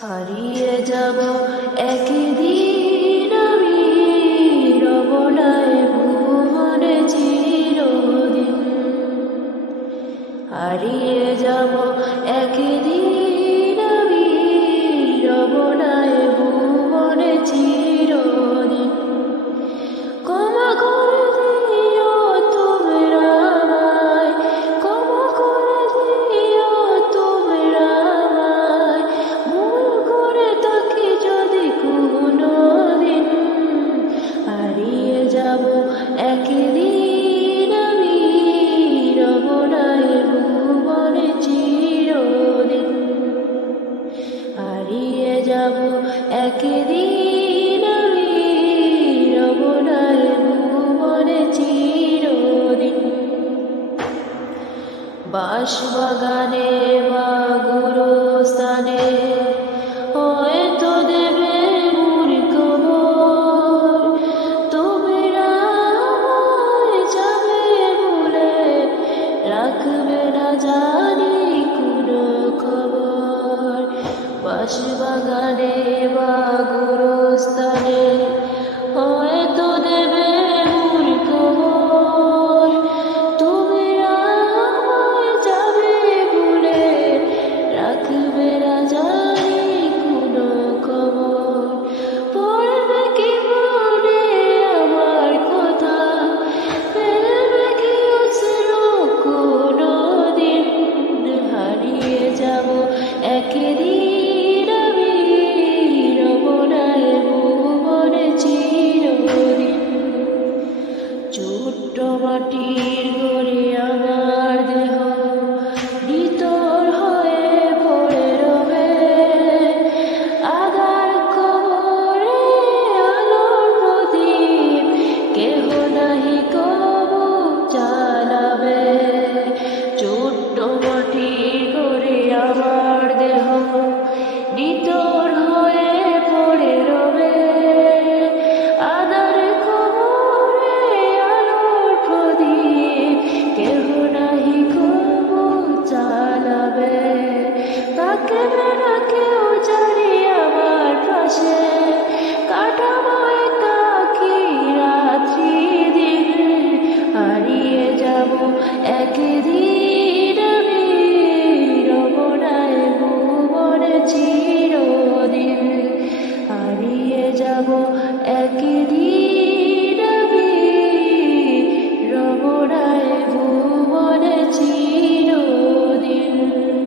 হারিয়ে যাব একদিন আমি রবনায় ভুবনে চিরদিন। হারিয়ে যাব একদিন আমি রবনায় ভুবনে চিরদিন। ক্ষমা করে দিও তোমরা আমায়, ক্ষমা করে দিও তোমরা আমায়, ভুল করে থাকি যদি কোনোদিন। হারিয়ে যাব একদিন আমি রবনায় ভুবনে চিরদিন। হারিয়ে যাব একদিন আমি রবনায় ভুবনে চিরদিন। বাঁশবাগানে বা গুরুস্থানে হয়তো দেবে মোর কবর, তোমরা আমায় যাবে বলে রাখবে না জানি কোনো খবর। বাঁশবাগানে বা গুরুস্থানে